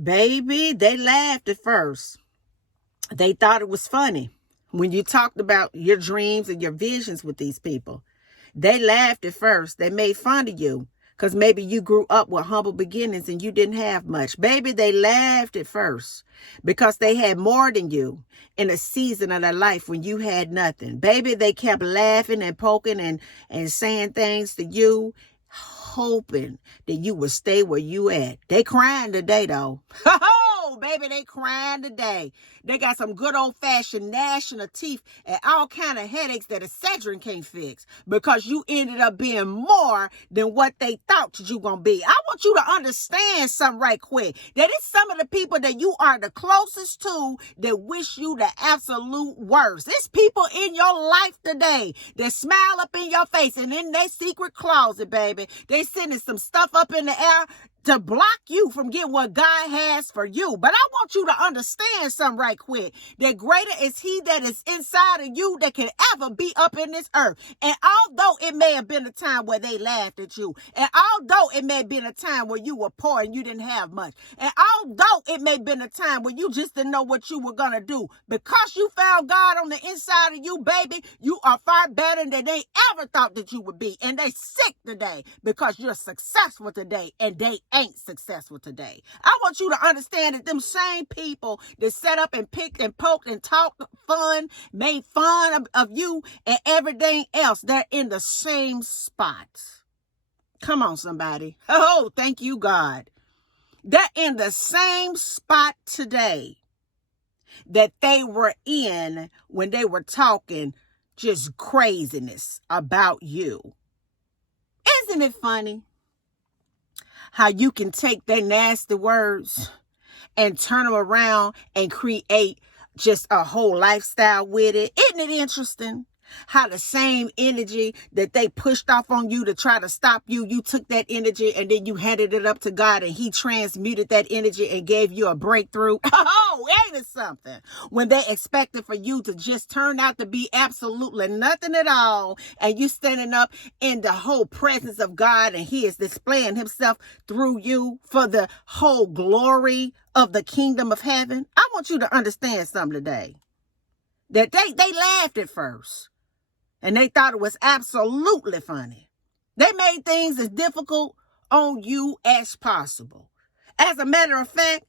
Baby, they laughed at first. They thought it was funny when you talked about your dreams and your visions with these people. They laughed at first. They made fun of you because maybe you grew up with humble beginnings and you didn't have much. Baby, they laughed at first because they had more than you in a season of their life when you had nothing. Baby, they kept laughing and poking and saying things to you, hoping that you would stay where you at. They crying today, though. Oh, baby, they crying today. They got some good old-fashioned gnashing of teeth and all kind of headaches that Excedrin can't fix because you ended up being more than what they thought you gonna be. I want you to understand something right quick. That it's some of the people that you are the closest to that wish you the absolute worst. It's people in your life today that smile up in your face and in their secret closet, baby, they sending some stuff up in the air to block you from getting what God has for you. But I want you to understand something right quick. That greater is he that is inside of you that can ever be up in this earth. And although it may have been a time where they laughed at you, and although it may have been a time where you were poor and you didn't have much, and although it may have been a time where you just didn't know what you were going to do, because you found God on the inside of you, baby, you are far better than they ever thought that you would be. And they sick today because you're successful today and they ain't successful today. I want you to understand that them same people that set up and picked and poked and talked fun, made fun of you and everything else, they're in the same spot. Come on, somebody. Oh, thank you, God. They're in the same spot today that they were in when they were talking just craziness about you. Isn't it funny how you can take their nasty words and turn them around and create just a whole lifestyle with it? Isn't it interesting how the same energy that they pushed off on you to try to stop you, you took that energy and then you handed it up to God and he transmuted that energy and gave you a breakthrough? Oh, ain't it something? When they expected for you to just turn out to be absolutely nothing at all, and you standing up in the whole presence of God and he is displaying himself through you for the whole glory of the kingdom of heaven. I want you to understand something today. That they laughed at first. And they thought it was absolutely funny. They made things as difficult on you as possible. As a matter of fact,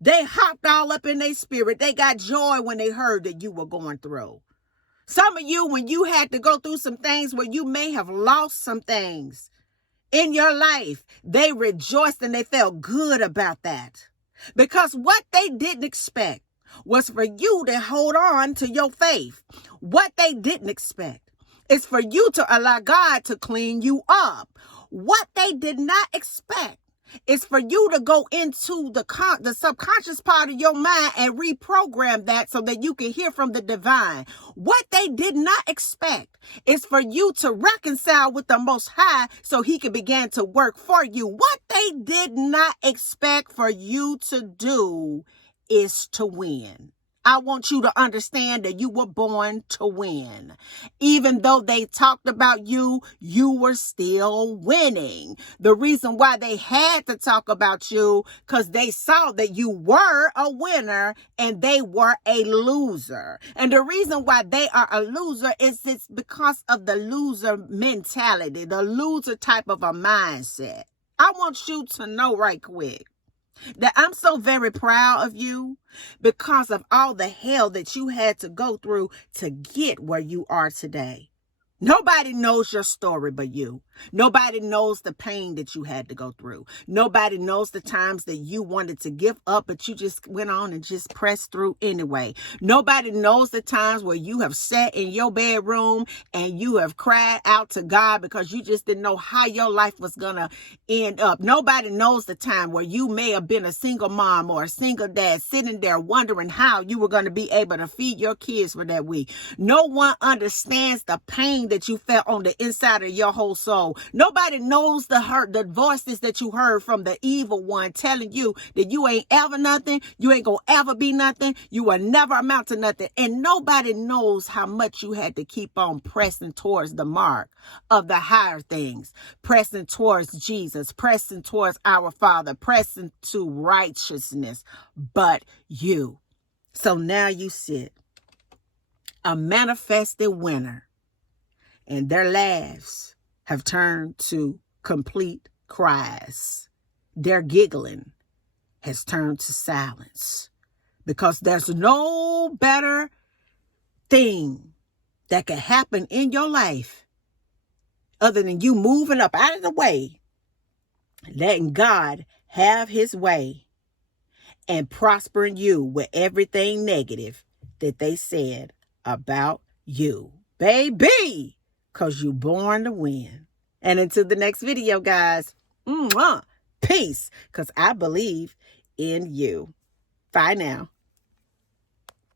they hopped all up in their spirit. They got joy when they heard that you were going through. Some of you, when you had to go through some things where you may have lost some things in your life, they rejoiced and they felt good about that. Because what they didn't expect was for you to hold on to your faith. What they didn't expect is for you to allow God to clean you up. What they did not expect is for you to go into the subconscious part of your mind and reprogram that so that you can hear from the divine. What they did not expect is for you to reconcile with the Most High so he can begin to work for you. What they did not expect for you to do is to win. I want you to understand that you were born to win. Even though they talked about you, you were still winning. The reason why they had to talk about you, because they saw that you were a winner and they were a loser. And the reason why they are a loser is it's because of the loser mentality, the loser type of a mindset. I want you to know right quick that I'm so very proud of you because of all the hell that you had to go through to get where you are today. Nobody knows your story but you. Nobody knows the pain that you had to go through. Nobody knows the times that you wanted to give up, but you just went on and just pressed through anyway. Nobody knows the times where you have sat in your bedroom and you have cried out to God because you just didn't know how your life was going to end up. Nobody knows the time where you may have been a single mom or a single dad sitting there wondering how you were going to be able to feed your kids for that week. No one understands the pain that you felt on the inside of your whole soul. know. Nobody knows the voices that you heard from the evil one telling you that you ain't ever nothing, you ain't gonna ever be nothing, you will never amount to nothing. And nobody knows how much you had to keep on pressing towards the mark of the higher things, pressing towards Jesus, pressing towards our Father, pressing to righteousness, but you. So now you sit, a manifested winner, and their laughs have turned to complete cries. Their giggling has turned to silence, because there's no better thing that could happen in your life other than you moving up out of the way, letting God have his way, and prospering you with everything negative that they said about you. Baby, because you born to win. And until the next video, guys, peace, because I believe in you. Bye now.